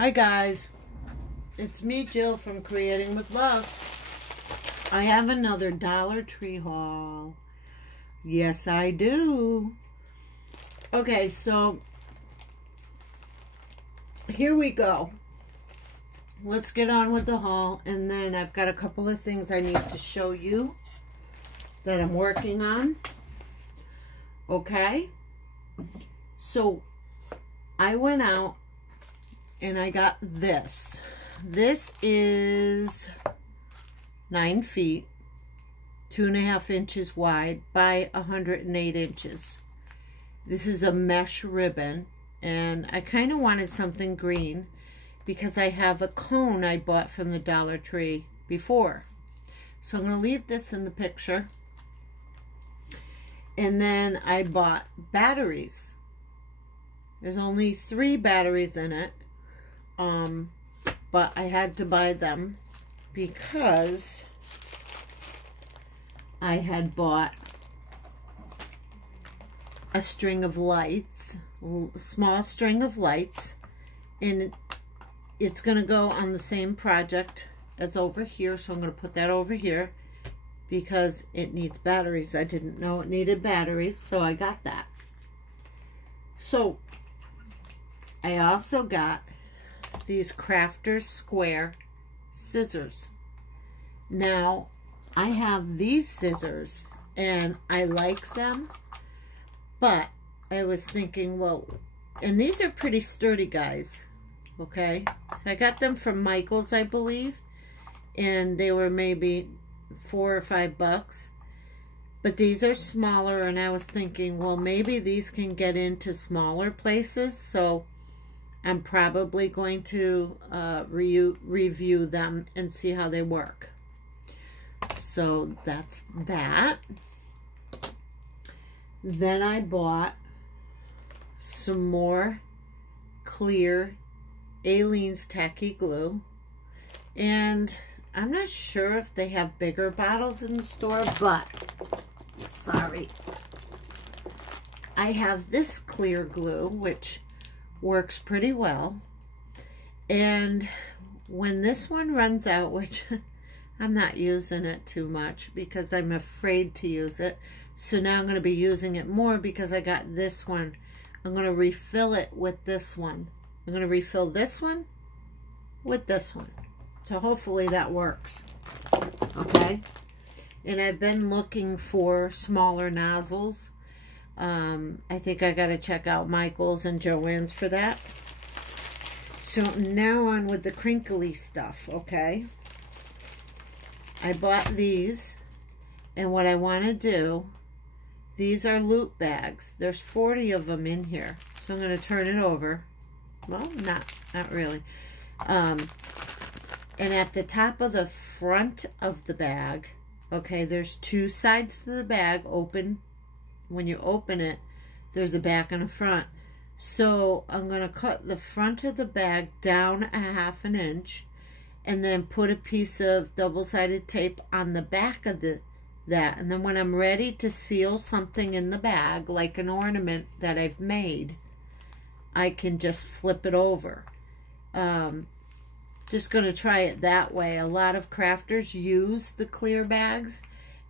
Hi guys, it's me, Jill, from Creating with Love. I have another Dollar Tree haul. Yes, I do. Okay, so here we go. Let's get on with the haul, and then I've got a couple of things I need to show you that I'm working on. Okay, so I went out and I got this. This is 9 feet, 2.5 inches wide by 108 inches. This is a mesh ribbon, and I kind of wanted something green because I have a cone I bought from the Dollar Tree before. So I'm going to leave this in the picture. And then I bought batteries. There's only 3 batteries in it. But I had to buy them because I had bought a string of lights, a small string of lights, and it's going to go on the same project as over here, so I'm going to put that over here because it needs batteries. I didn't know it needed batteries, so I got that. So I also got these Crafter's square scissors. Now, I have these scissors and I like them, but I was thinking, well, and these are pretty sturdy, guys, okay? So I got them from Michael's, I believe, and they were maybe $4 or $5, but these are smaller, and I was thinking, well, maybe these can get into smaller places, so I'm probably going to review them and see how they work. So that's that. Then I bought some more clear Aleene's tacky glue. And I'm not sure if they have bigger bottles in the store, but sorry. I have this clear glue, which works pretty well, and when this one runs out, which I'm not using it too much because I'm afraid to use it, so now I'm going to be using it more because I got this one. I'm going to refill it with this one. I'm going to refill this one with this one, so hopefully that works. Okay, and I've been looking for smaller nozzles. I think I got to check out Michael's and Joann's for that. So now on with the crinkly stuff, okay? I bought these, and what I want to do, these are loot bags. There's 40 of them in here. So I'm going to turn it over. Well, not really. And at the top of the front of the bag, okay, there's 2 sides to the bag open. When you open it, there's a back and a front. So I'm going to cut the front of the bag down 1/2 inch and then put a piece of double-sided tape on the back of that. And then when I'm ready to seal something in the bag, like an ornament that I've made, I can just flip it over. Just going to try it that way. A lot of crafters use the clear bags,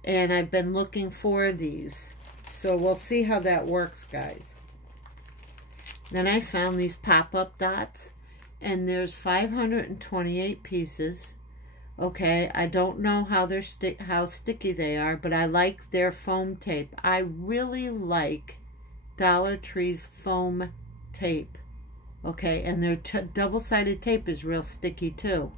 and I've been looking for these. So we'll see how that works, guys. Then I found these pop-up dots, and there's 528 pieces. Okay, I don't know how they're how sticky they are, but I like their foam tape. I really like Dollar Tree's foam tape. Okay, and their double-sided tape is real sticky too.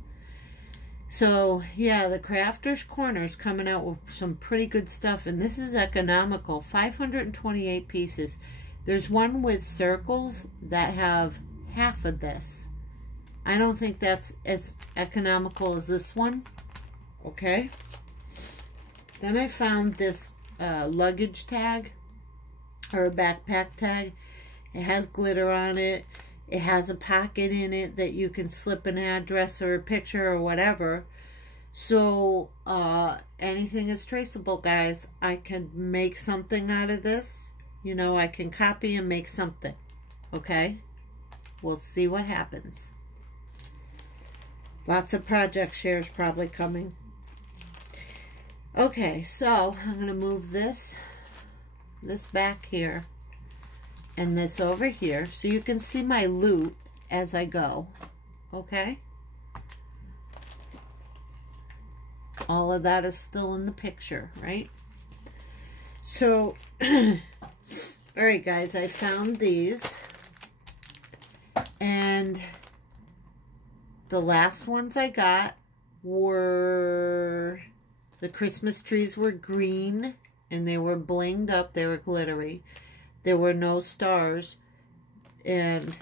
So, yeah, the Crafter's Corner is coming out with some pretty good stuff, and this is economical. 528 pieces. There's one with circles that have half of this. I don't think that's as economical as this one. Okay. Then I found this luggage tag, or a backpack tag. It has glitter on it. It has a pocket in it that you can slip an address or a picture or whatever. So, anything is traceable, guys. I can make something out of this. You know, I can copy and make something. Okay? We'll see what happens. Lots of project shares probably coming. Okay, so I'm going to move this back here and this over here so you can see my loot as I go. Okay? All of that is still in the picture, right? So, alright guys, I found these. And the last ones I got were, the Christmas trees were green and they were blinged up, they were glittery. There were no stars and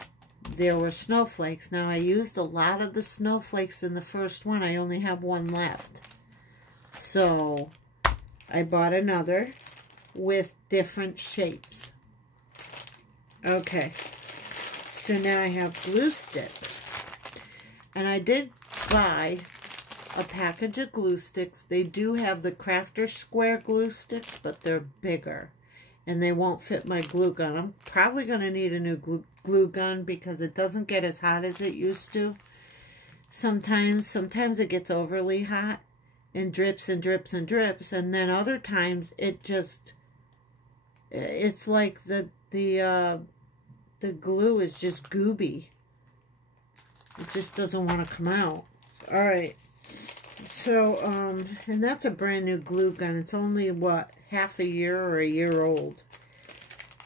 there were snowflakes. Now I used a lot of the snowflakes in the first one. I only have one left. So I bought another with different shapes. Okay. So now I have glue sticks. And I did buy a package of glue sticks. They do have the crafter square glue sticks, but they're bigger. And they won't fit my glue gun. I'm probably going to need a new glue gun because it doesn't get as hot as it used to. Sometimes it gets overly hot and drips and drips and drips. And then other times it just, it's like the glue is just gooby. It just doesn't want to come out. All right. So, and that's a brand new glue gun. It's only, what, half a year or a year old.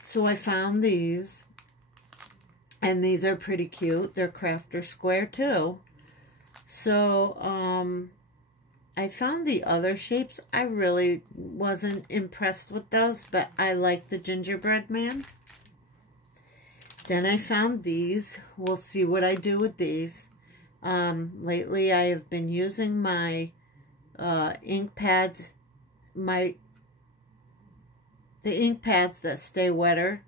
So I found these. And these are pretty cute. They're crafter square too. So, I found the other shapes. I really wasn't impressed with those, but I like the gingerbread man. Then I found these. We'll see what I do with these. Lately I have been using my ink pads, the ink pads that stay wetter.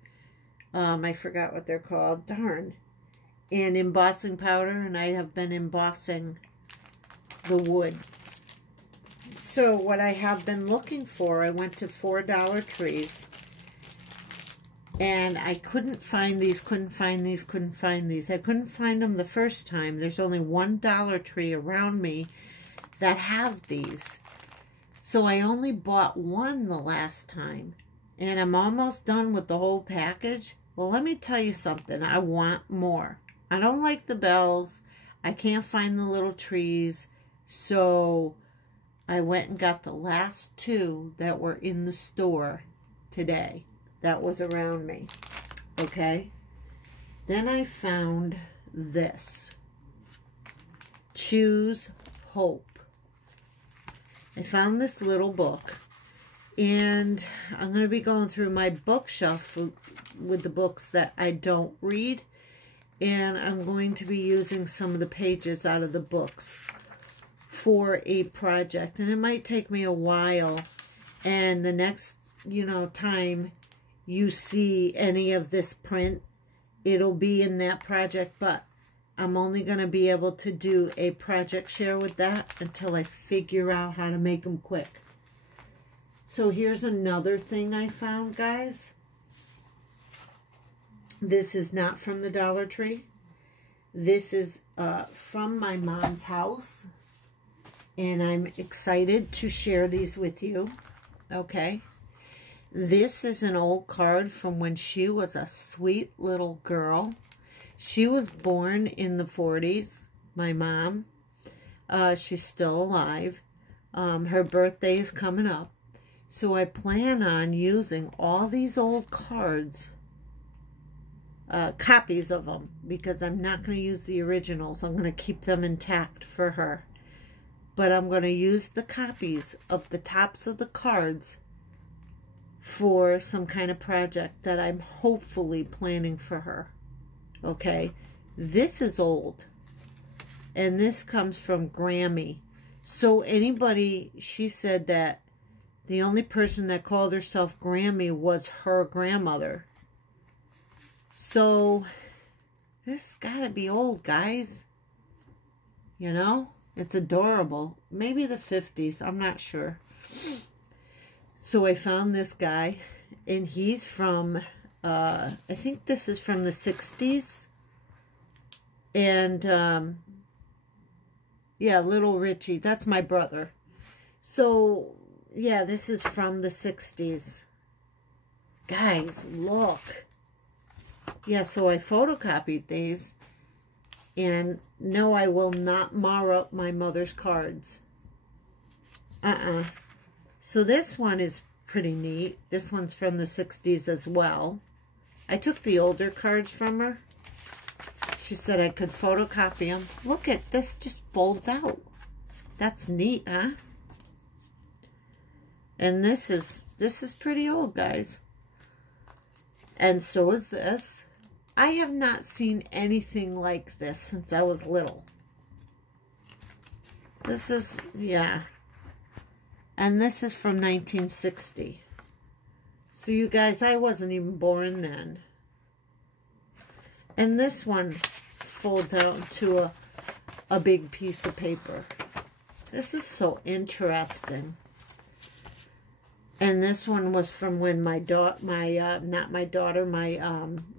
I forgot what they're called, darn. And embossing powder, and I have been embossing the wood. So what I have been looking for, I went to $4 trees. And I couldn't find these, couldn't find these. I couldn't find them the first time. There's only one Dollar Tree around me that have these. So I only bought one the last time. And I'm almost done with the whole package. Well, let me tell you something. I want more. I don't like the bells. I can't find the little trees. So I went and got the last two that were in the store today. That was around me. Okay. Then I found this. Choose Hope. I found this little book. And I'm going to be going through my bookshelf with the books that I don't read. And I'm going to be using some of the pages out of the books for a project. And it might take me a while. And the next, time you see any of this print, it'll be in that project, but I'm only going to be able to do a project share with that until I figure out how to make them quick. So here's another thing I found, guys. This is not from the Dollar Tree. This is from my mom's house, and I'm excited to share these with you. Okay. This is an old card from when she was a sweet little girl. She was born in the 40s, my mom. She's still alive. Her birthday is coming up. So I plan on using all these old cards, copies of them, because I'm not going to use the originals. I'm going to keep them intact for her. But I'm going to use the copies of the tops of the cards for some kind of project that I'm hopefully planning for her. Okay, this is old, and this comes from Grammy. So anybody, she said that the only person that called herself Grammy was her grandmother. So this gotta be old, guys. It's adorable. Maybe the 50s, I'm not sure. So I found this guy, and he's from, I think this is from the 60s. And Yeah, Little Richie. That's my brother. So, yeah, this is from the 60s. Guys, look. Yeah, so I photocopied these. And no, I will not mar up my mother's cards. So this one is pretty neat. This one's from the 60s as well. I took the older cards from her. She said I could photocopy them. Look at this, just folds out. That's neat, huh? And this is pretty old, guys. And so is this. I have not seen anything like this since I was little. This is, yeah. And this is from 1960. So you guys, I wasn't even born then. And this one folds out into a big piece of paper. This is so interesting. And this one was from when my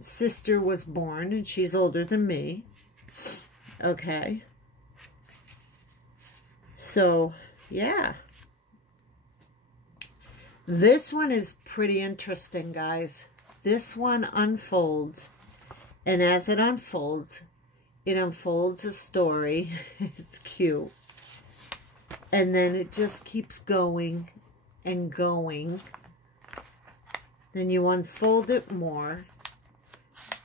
sister was born, and she's older than me. Okay. So, yeah. This one is pretty interesting, guys. This one unfolds, and as it unfolds a story. It's cute. And then it just keeps going and going. Then you unfold it more,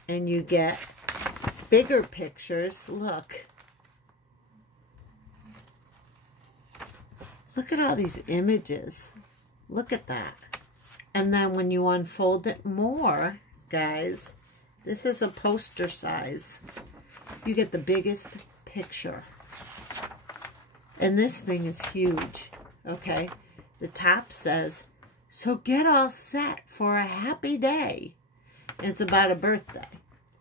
and you get bigger pictures. Look. Look at all these images. Look at that. And then when you unfold it more, guys, this is a poster size. You get the biggest picture. And this thing is huge, okay? The top says, so get all set for a happy day. And it's about a birthday.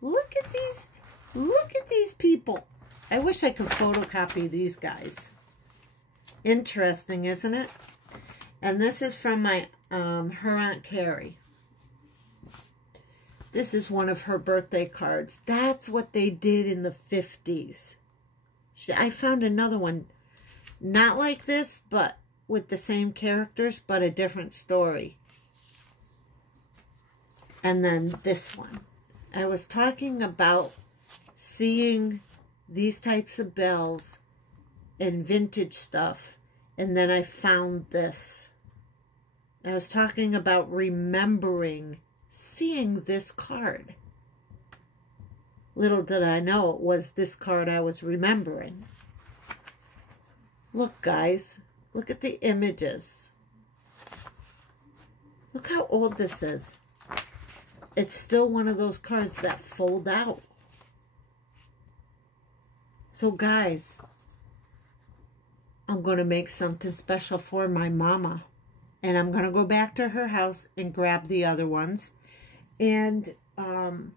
Look at these people. I wish I could photocopy these guys. Interesting, isn't it? And this is from my her Aunt Carrie. This is one of her birthday cards. That's what they did in the 50s. I found another one, not like this, but with the same characters, but a different story. And then this one. I was talking about seeing these types of bells and vintage stuff, and then I found this. I was talking about remembering seeing this card. Little did I know it was this card I was remembering. Look, guys. Look at the images. Look how old this is. It's still one of those cards that fold out. So, guys, I'm going to make something special for my mama. And I'm going to go back to her house and grab the other ones. And I'm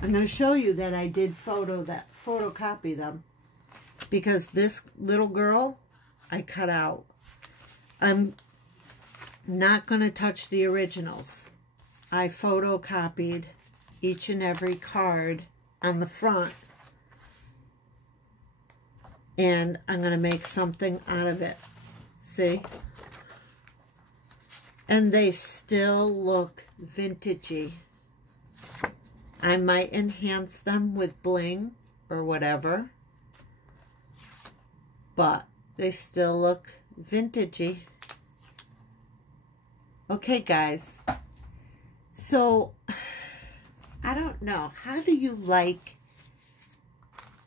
going to show you that I did photocopy them. Because this little girl, I cut out. I'm not going to touch the originals. I photocopied each and every card on the front. And I'm going to make something out of it. See? And they still look vintagey. I might enhance them with bling or whatever. But they still look vintagey. Okay, guys. So, I don't know. How do you like...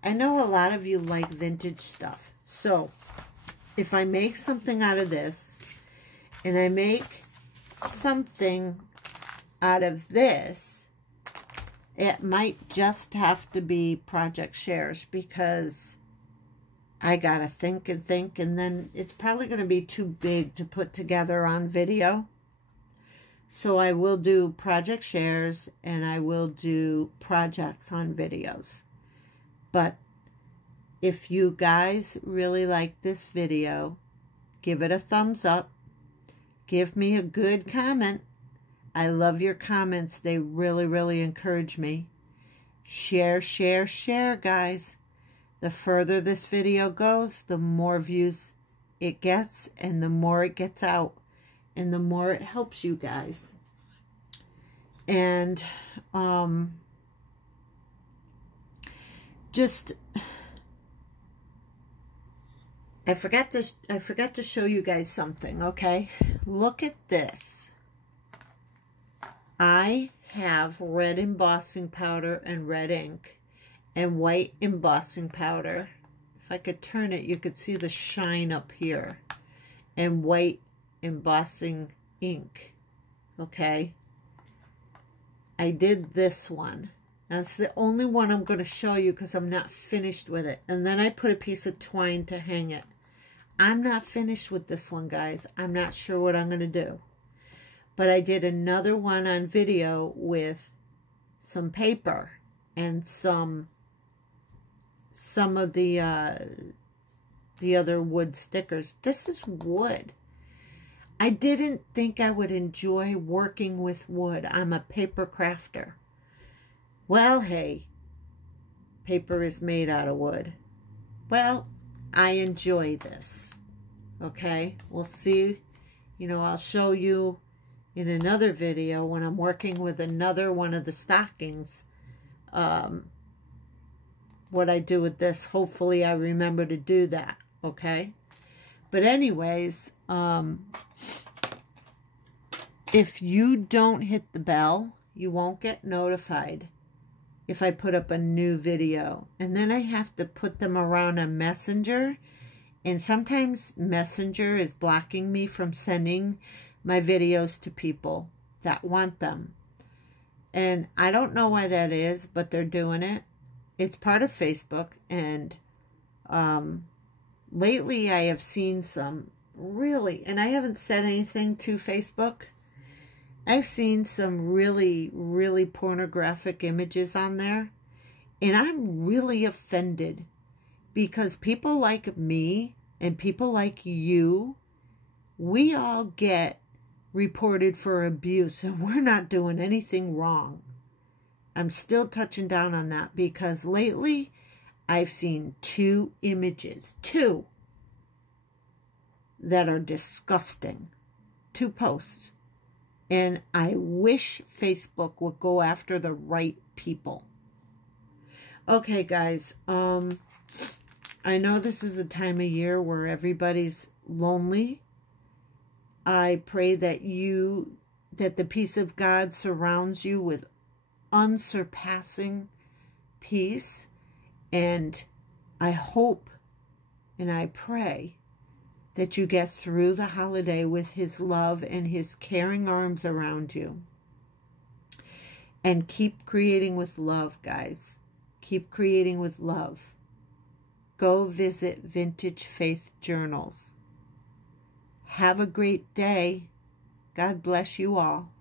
I know a lot of you like vintage stuff. So, if I make something out of this, and I make something out of this, it might just have to be project shares, because I gotta think, and then it's probably going to be too big to put together on video. So I will do project shares, and I will do projects on videos. But if you guys really like this video, give it a thumbs up. Give me a good comment. I love your comments. They really, really encourage me. Share, share, share, guys. The further this video goes, the more views it gets, and the more it gets out, and the more it helps you guys. And just I forgot to show you guys something, okay? Look at this. I have red embossing powder and red ink and white embossing powder. If I could turn it, you could see the shine up here. And white embossing ink, okay? I did this one. That's the only one I'm going to show you because I'm not finished with it. And then I put a piece of twine to hang it. I'm not finished with this one, guys. I'm not sure what I'm going to do. But I did another one on video with some paper and some of the other wood stickers. This is wood. I didn't think I would enjoy working with wood. I'm a paper crafter. Well, hey, paper is made out of wood. Well, I enjoy this. Okay, we'll see. You know, I'll show you in another video when I'm working with another one of the stockings what I do with this. Hopefully I remember to do that, okay? But anyways, if you don't hit the bell, you won't get notified if I put up a new video. And then I have to put them around on Messenger. And sometimes Messenger is blocking me from sending my videos to people that want them. And I don't know why that is, but they're doing it. It's part of Facebook. And lately I have seen some really, and I haven't said anything to Facebook. I've seen some really, really pornographic images on there. And I'm really offended because people like me and people like you, we all get reported for abuse and we're not doing anything wrong. I'm still touching down on that because lately I've seen 2 images, 2, that are disgusting. 2 posts. And I wish Facebook would go after the right people. Okay, guys. I know this is the time of year where everybody's lonely. I pray that the peace of God surrounds you with unsurpassing peace. And I hope and I pray that you get through the holiday with His love and His caring arms around you. And keep creating with love, guys. Keep creating with love. Go visit Vintage Faith Journals. Have a great day. God bless you all.